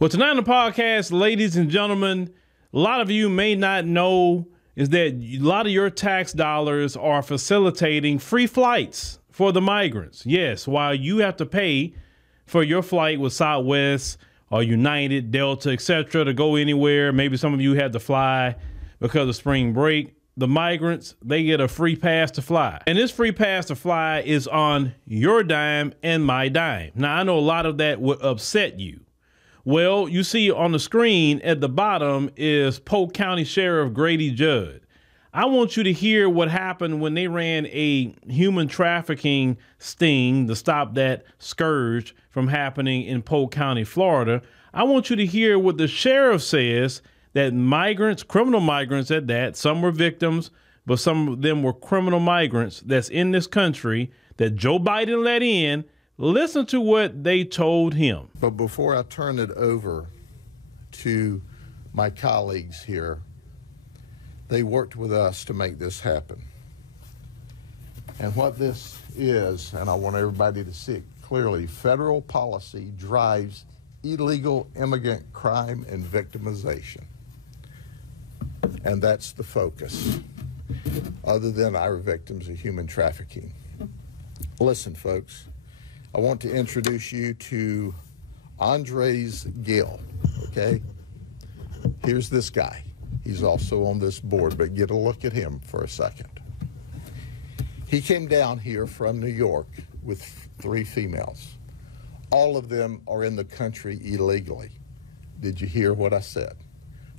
Well, tonight on the podcast, ladies and gentlemen, a lot of you may not know is that a lot of your tax dollars are facilitating free flights for the migrants. Yes, while you have to pay for your flight with Southwest or United, Delta, etc. to go anywhere. Maybe some of you had to fly because of spring break. The migrants, they get a free pass to fly. And this free pass to fly is on your dime and my dime. Now, I know a lot of that would upset you. Well, you see on the screen at the bottom is Polk County Sheriff Grady Judd. I want you to hear what happened when they ran a human trafficking sting to stop that scourge from happening in Polk County, Florida. I want you to hear what the sheriff says, that migrants, criminal migrants at that, some were victims, but some of them were criminal migrants that's in this country that Joe Biden let in. Listen to what they told him. But before I turn it over to my colleagues here, they worked with us to make this happen. And what this is, and I want everybody to see it clearly, federal policy drives illegal immigrant crime and victimization. And that's the focus, other than our victims of human trafficking. Listen, folks. I want to introduce you to Andres Gill, okay? Here's this guy. He's also on this board, but get a look at him for a second. He came down here from New York with 3 females. All of them are in the country illegally. Did you hear what I said?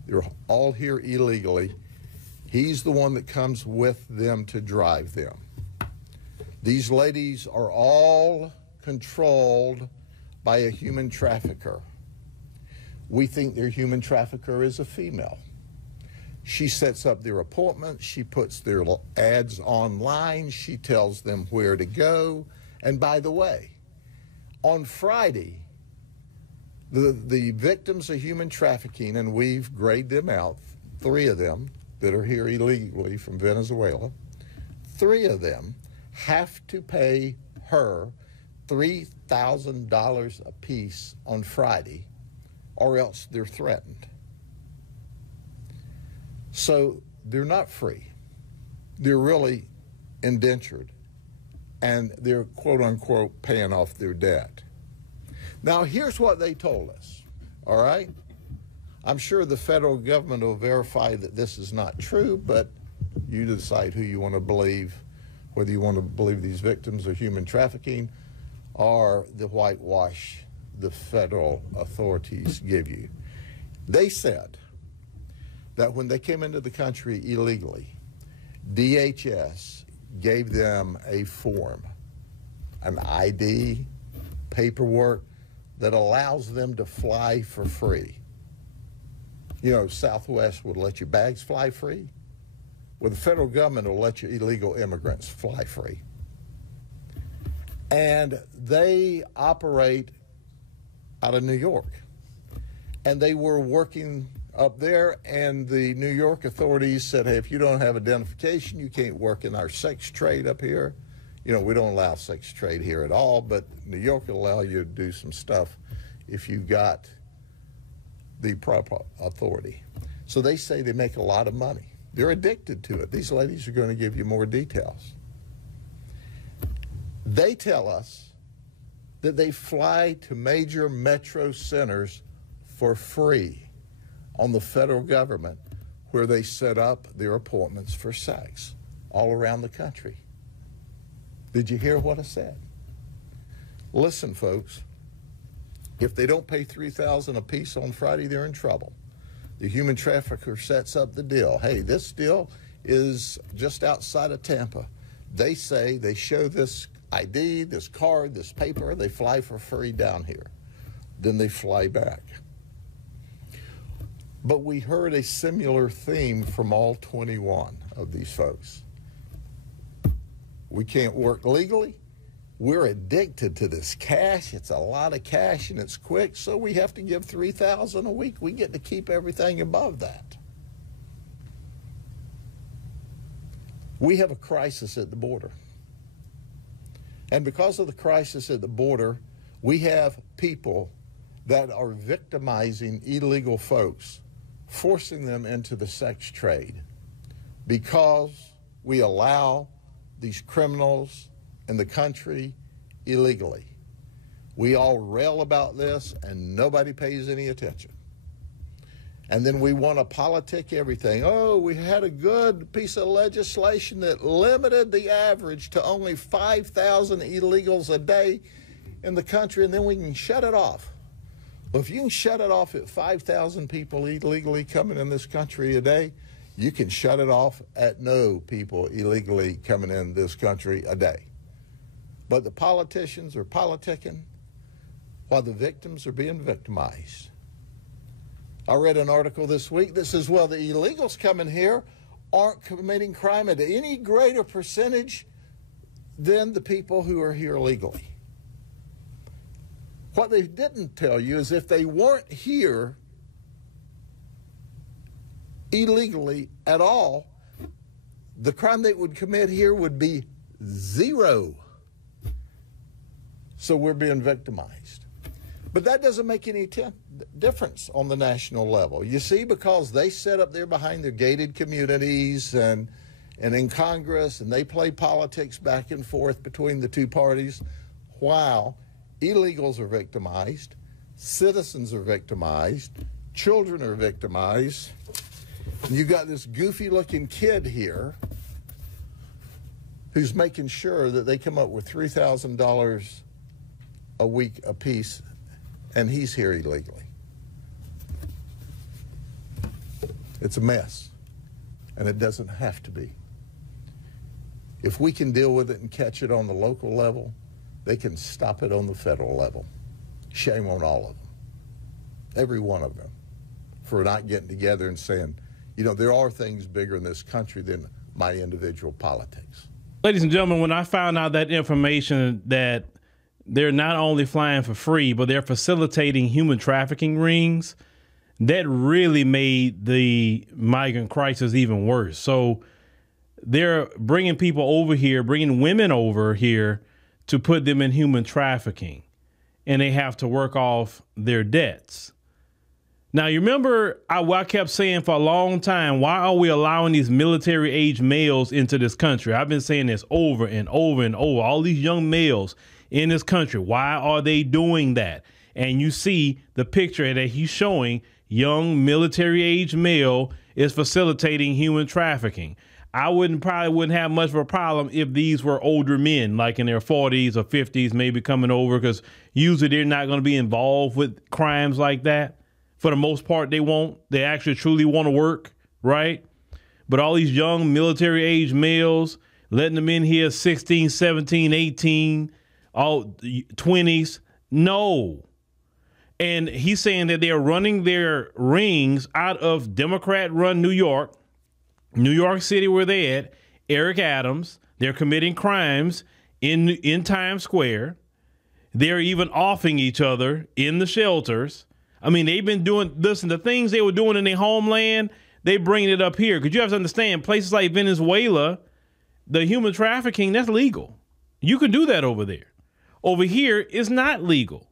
They're all here illegally. He's the one that comes with them to drive them. These ladies are all controlled by a human trafficker. We think their human trafficker is a female. She sets up their appointments, she puts their ads online, she tells them where to go. And by the way, on Friday, the victims of human trafficking, and we've grayed them out, 3 of them that are here illegally from Venezuela, 3 of them have to pay her $3,000 a piece on Friday, or else they're threatened. So they're not free. They're really indentured, and they're quote-unquote paying off their debt. Now, here's what they told us, all right? I'm sure the federal government will verify that this is not true, but you decide who you want to believe, whether you want to believe these victims of human trafficking or the whitewash the federal authorities give you. They said that when they came into the country illegally, DHS gave them a form, an ID, paperwork that allows them to fly for free. You know, Southwest would let your bags fly free. Well, the federal government will let your illegal immigrants fly free. And they operate out of New York. And they were working up there, and the New York authorities said, hey, if you don't have identification, you can't work in our sex trade up here. You know, we don't allow sex trade here at all, but New York will allow you to do some stuff if you got the proper authority. So they say they make a lot of money. They're addicted to it. These ladies are going to give you more details. They tell us that they fly to major metro centers for free on the federal government, where they set up their appointments for sex all around the country. Did you hear what I said? Listen, folks, if they don't pay $3,000 a piece on Friday, they're in trouble. The human trafficker sets up the deal. Hey, this deal is just outside of Tampa. They say they show this ID, this card, this paper, they fly for free down here. Then they fly back. But we heard a similar theme from all 21 of these folks. We can't work legally. We're addicted to this cash. It's a lot of cash and it's quick, so we have to give $3,000 a week. We get to keep everything above that. We have a crisis at the border. And because of the crisis at the border, we have people that are victimizing illegal folks, forcing them into the sex trade because we allow these criminals in the country illegally. We all rail about this and nobody pays any attention. And then we want to politic everything. Oh, we had a good piece of legislation that limited the average to only 5,000 illegals a day in the country, and then we can shut it off. Well, if you can shut it off at 5,000 people illegally coming in this country a day, you can shut it off at no people illegally coming in this country a day. But the politicians are politicking while the victims are being victimized. I read an article this week that says, well, the illegals coming here aren't committing crime at any greater percentage than the people who are here legally. What they didn't tell you is if they weren't here illegally at all, the crime they would commit here would be zero. So we're being victimized. But that doesn't make any difference on the national level. You see, because they sit up there behind their gated communities and in Congress, and they play politics back and forth between the two parties, while illegals are victimized, citizens are victimized, children are victimized. And you got this goofy-looking kid here who's making sure that they come up with $3,000 a week apiece, and he's here illegally. It's a mess, and it doesn't have to be. If we can deal with it and catch it on the local level, they can stop it on the federal level. Shame on all of them, every one of them, for not getting together and saying, you know, there are things bigger in this country than my individual politics. Ladies and gentlemen, when I found out that information that they're not only flying for free, but they're facilitating human trafficking rings, that really made the migrant crisis even worse. So they're bringing people over here, bringing women over here to put them in human trafficking, and they have to work off their debts. Now, you remember I kept saying for a long time, why are we allowing these military age males into this country? I've been saying this over and over and over. All these young males in this country, why are they doing that? And you see the picture that he's showing, young military age male is facilitating human trafficking. I probably wouldn't have much of a problem if these were older men, like in their 40s or 50s, maybe coming over, because usually they're not going to be involved with crimes like that. For the most part, they won't. They actually truly want to work, right? But all these young military age males, letting them in here 16, 17, 18, all 20s, no. And he's saying that they're running their rings out of Democrat-run New York City, where they at, Eric Adams. They're committing crimes in Times Square. They're even offing each other in the shelters. I mean, they've been doing, listen, the things they were doing in their homeland, they bring it up here. Because you have to understand, places like Venezuela, the human trafficking, that's legal. You can do that over there. Over here, it's not legal.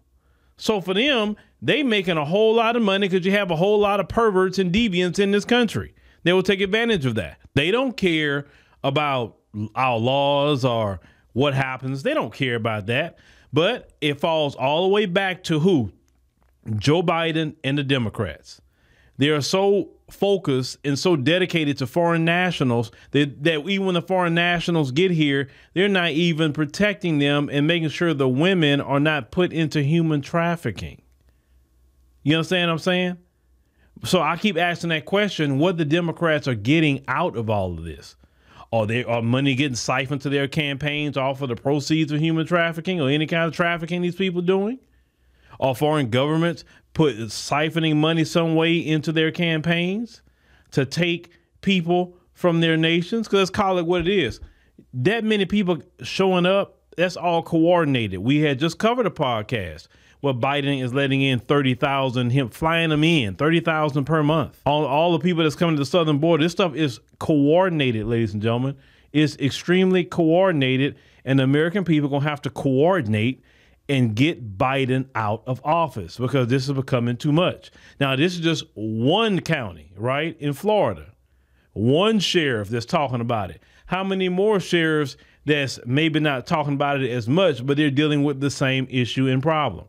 So for them, they making a whole lot of money because you have a whole lot of perverts and deviants in this country. They will take advantage of that. They don't care about our laws or what happens. They don't care about that. But it falls all the way back to who? Joe Biden and the Democrats. They are so focused and so dedicated to foreign nationals that even when the foreign nationals get here, they're not even protecting them and making sure the women are not put into human trafficking. You understand what I'm saying? So I keep asking that question, what the Democrats are getting out of all of this. Are money getting siphoned to their campaigns off of the proceeds of human trafficking or any kind of trafficking these people doing? Are foreign governments siphoning money some way into their campaigns to take people from their nations? Because let's call it what it is. That many people showing up, that's all coordinated. We had just covered a podcast where Biden is letting in 30,000, him flying them in, 30,000 per month. All the people that's coming to the southern border, this stuff is coordinated, ladies and gentlemen. It's extremely coordinated, and the American people are going to have to coordinate and get Biden out of office, because this is becoming too much. Now, this is just one county, right, in Florida. One sheriff that's talking about it. How many more sheriffs that's maybe not talking about it as much, but they're dealing with the same issue and problem?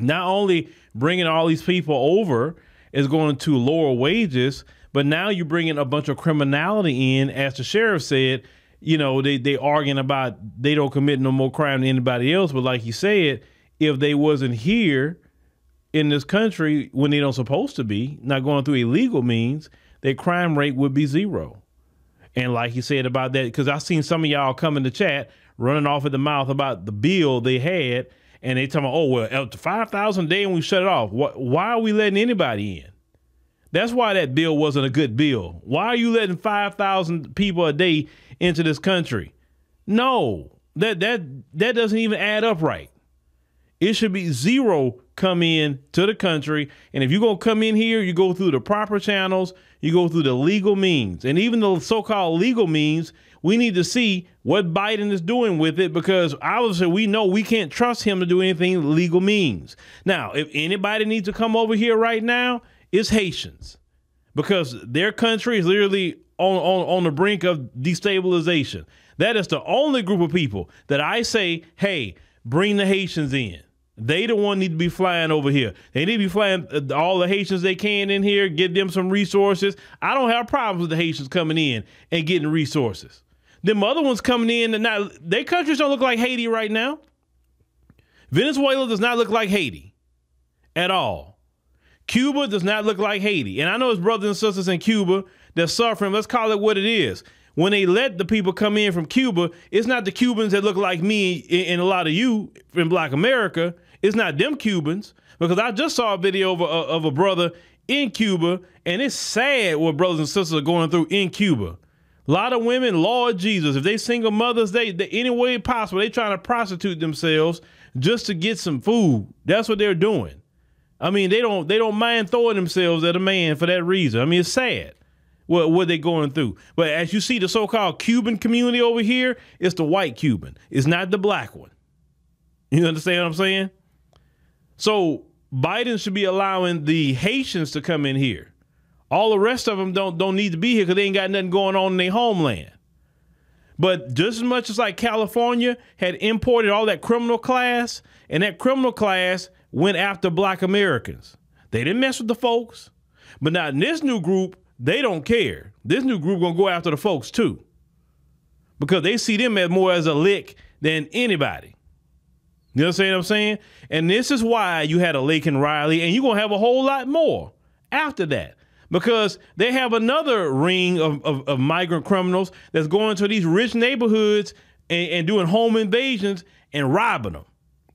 Not only bringing all these people over is going to lower wages, but now you're bringing a bunch of criminality in. As the sheriff said, you know, they arguing about they don't commit no more crime than anybody else. But like you said, if they wasn't here in this country when they don't supposed to be, not going through illegal means, their crime rate would be zero. And like you said about that, because I've seen some of y'all come in the chat running off at the mouth about the bill they had, and they talking about, oh, well, up to 5,000 a day and we shut it off. Why are we letting anybody in? That's why that bill wasn't a good bill. Why are you letting 5,000 people a day into this country? No, that doesn't even add up right. It should be zero come in to the country. And if you're going to come in here, you go through the proper channels, you go through the legal means. And even the so-called legal means, we need to see what Biden is doing with it, because obviously we know we can't trust him to do anything legal means. Now, if anybody needs to come over here right now, it's Haitians, because their country is literally on the brink of destabilization. That is the only group of people that I say, hey, bring the Haitians in. They the one need to be flying over here. They need to be flying all the Haitians they can in here, get them some resources. I don't have problems with the Haitians coming in and getting resources. Them other ones coming in, and not, their countries don't look like Haiti right now. Venezuela does not look like Haiti at all. Cuba does not look like Haiti. And I know it's brothers and sisters in Cuba that's suffering. Let's call it what it is. When they let the people come in from Cuba, it's not the Cubans that look like me and a lot of you in Black America. It's not them Cubans, because I just saw a video of a brother in Cuba, and it's sad what brothers and sisters are going through in Cuba. A lot of women, Lord Jesus, if they single mothers, they any way possible, they trying to prostitute themselves just to get some food. That's what they're doing. I mean, they don't mind throwing themselves at a man for that reason. I mean, it's sad what they're going through. But as you see the so-called Cuban community over here, it's the white Cuban. It's not the black one. You understand what I'm saying? So Biden should be allowing the Haitians to come in here. All the rest of them don't need to be here because they ain't got nothing going on in their homeland. But just as much as like California had imported all that criminal class, and that criminal class went after Black Americans. They didn't mess with the folks. But now in this new group, they don't care. This new group gonna go after the folks too, because they see them as more as a lick than anybody. You understand what I'm saying? And this is why you had a Lake and Riley, and you're gonna have a whole lot more after that, because they have another ring of migrant criminals that's going to these rich neighborhoods and doing home invasions and robbing them.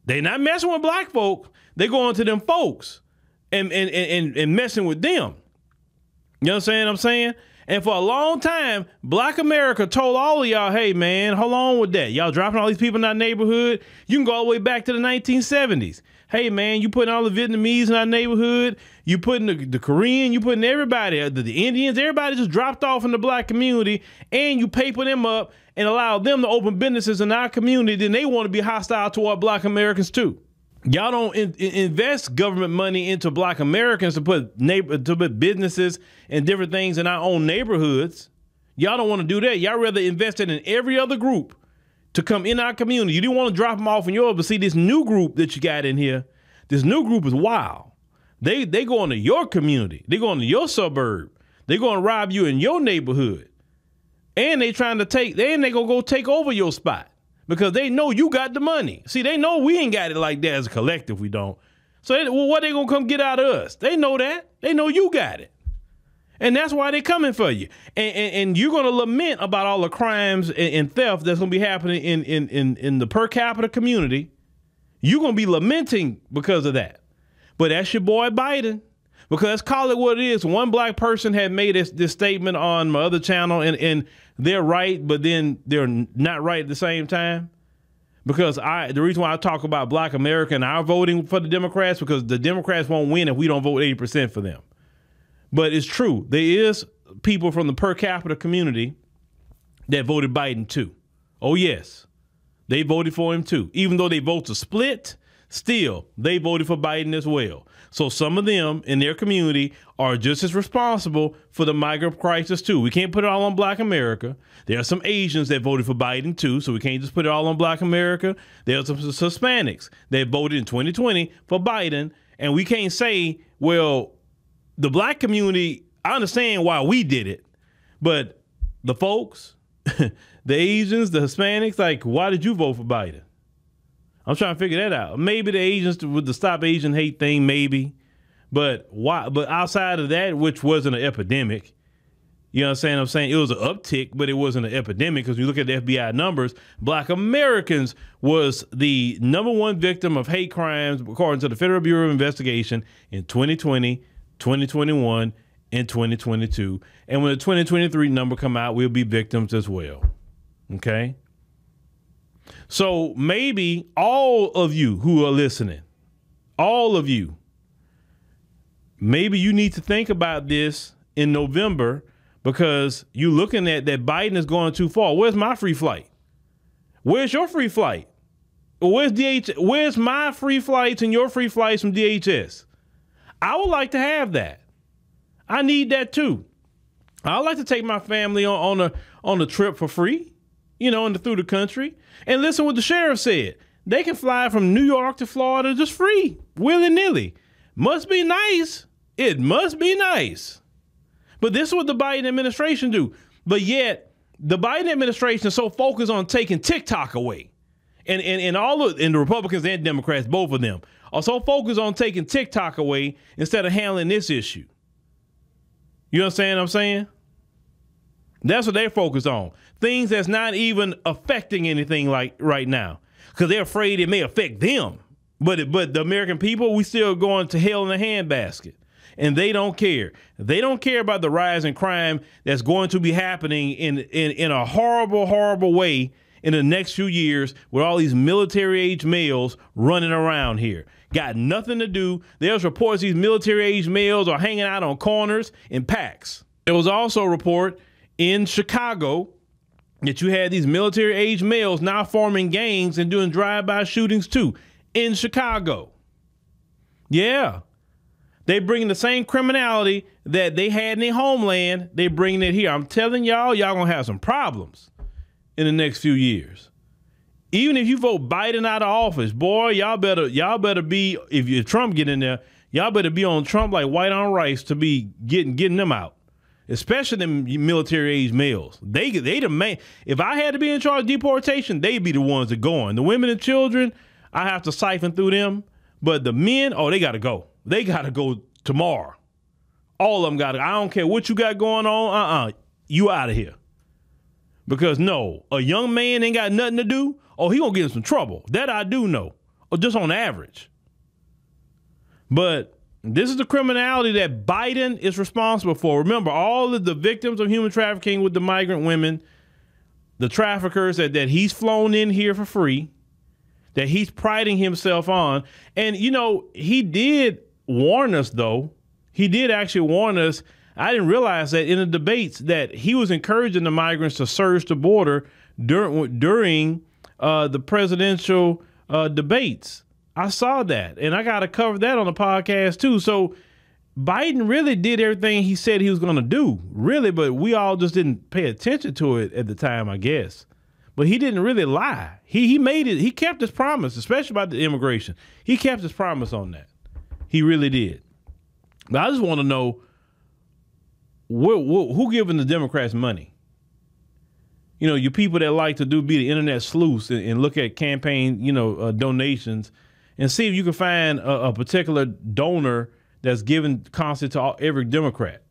They're not messing with black folk. They going to them folks and messing with them. You understand what I'm saying? And for a long time, Black America told all of y'all, hey, man, hold on with that. Y'all dropping all these people in our neighborhood. You can go all the way back to the 1970s. Hey, man, you putting all the Vietnamese in our neighborhood. You putting the Korean, you putting everybody, the Indians, everybody just dropped off in the black community, and you paper them up and allow them to open businesses in our community. Then they want to be hostile toward Black Americans too. Y'all don't invest government money into Black Americans to put businesses and different things in our own neighborhoods. Y'all don't want to do that. Y'all rather invest it in every other group to come in our community. You didn't want to drop them off in yours, but see, this new group that you got in here, this new group is wild. They go into your community. They go into your suburb. They going to rob you in your neighborhood. And they trying to they gonna go take over your spot, because they know you got the money. See, they know we ain't got it like that as a collective. We don't. So what they gonna come get out of us? They know that. They know you got it. And that's why they coming for you. And you're gonna lament about all the crimes and theft that's gonna be happening in the per capita community. You're gonna be lamenting because of that. But that's your boy Biden. Because let's call it what it is. One black person had made this statement on my other channel, and they're right, but then they're not right at the same time. Because the reason why I talk about Black America and our voting for the Democrats, because the Democrats won't win if we don't vote 80% for them. But it's true. There is people from the per capita community that voted Biden too. Oh, yes. They voted for him too. Even though they votes are split, still, they voted for Biden as well. So some of them in their community are just as responsible for the migrant crisis too. We can't put it all on Black America. There are some Asians that voted for Biden too, so we can't just put it all on Black America. There are some Hispanics that voted in 2020 for Biden, and we can't say, well, the Black community, I understand why we did it, but the folks, the Asians, the Hispanics, like, why did you vote for Biden? I'm trying to figure that out. Maybe the Asians with the Stop Asian Hate thing, maybe. But why? But outside of that, which wasn't an epidemic, you know what I'm saying? It was an uptick, but it wasn't an epidemic because you look at the FBI numbers, Black Americans was the #1 victim of hate crimes, according to the Federal Bureau of Investigation in 2020, 2021, and 2022. And when the 2023 number come out, we'll be victims as well. Okay? So maybe all of you who are listening, all of you, maybe you need to think about this in November because you're looking at that Biden is going too far. Where's my free flight? Where's your free flight? Where's my free flights and your free flights from DHS? I would like to have that. I need that too. I'd like to take my family on a trip for free, you know, through the country. And listen what the sheriff said. They can fly from New York to Florida just free, willy-nilly. Must be nice. It must be nice. But this is what the Biden administration do. But yet, the Biden administration is so focused on taking TikTok away. And the Republicans and Democrats, both of them, are so focused on taking TikTok away instead of handling this issue. You understand what I'm saying? That's what they're focused on. Things that's not even affecting anything like right now because they're afraid it may affect them. But the American people, we still going to hell in a handbasket. And they don't care. They don't care about the rise in crime that's going to be happening in a horrible, horrible way in the next few years with all these military-age males running around here. Got nothing to do. There's reports these military-age males are hanging out on corners in packs. There was also a report in Chicago that you had these military-age males now forming gangs and doing drive-by shootings too in Chicago. Yeah. They bring the same criminality that they had in their homeland. They bring it here. I'm telling y'all gonna have some problems in the next few years. Even if you vote Biden out of office, boy, y'all better be, if Trump get in there, y'all better be on Trump like white on rice to be getting them out. Especially them military-age males. They the main. If I had to be in charge of deportation, they'd be the ones that going. The women and children, I have to siphon through them. But the men, oh, they got to go. They got to go tomorrow. All of them got to. I don't care what you got going on. You out of here. Because no, a young man ain't got nothing to do. Oh, he gonna get in some trouble. That I do know. Or just on average. But this is the criminality that Biden is responsible for. Remember, all of the victims of human trafficking with the migrant women, the traffickers that he's flown in here for free, that he's priding himself on. And, you know, he did warn us, though. He did actually warn us. I didn't realize that in the debates that he was encouraging the migrants to search the border during the presidential debates. I saw that, and I got to cover that on the podcast, too. So Biden really did everything he said he was going to do, really, but we all just didn't pay attention to it at the time, I guess. But he didn't really lie. He made it. He kept his promise, especially about the immigration. He kept his promise on that. He really did. But I just want to know who giving the Democrats money? You know, you people that like to be the internet sleuths and look at campaign, donations and see if you can find a particular donor that's given constant to every Democrat,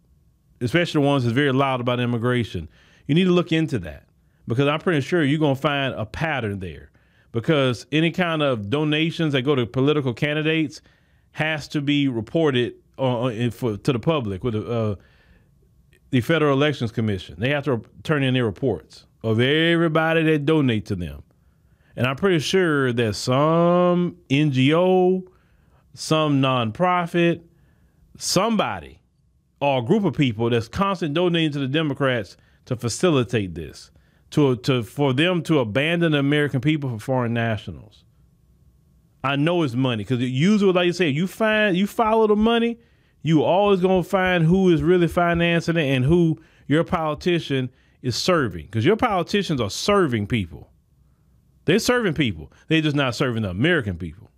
especially the ones that's very loud about immigration. You need to look into that because I'm pretty sure you're going to find a pattern there because any kind of donations that go to political candidates has to be reported to the public with the Federal Elections Commission. They have to turn in their reports of everybody that donate to them. And I'm pretty sure that some NGO, some nonprofit, somebody or a group of people that's constantly donating to the Democrats to facilitate this, for them to abandon the American people for foreign nationals. I know it's money because usually, like you said, you follow the money, you always gonna find who is really financing it and who your politician is serving. Because your politicians are serving people. They're serving people. They're just not serving the American people.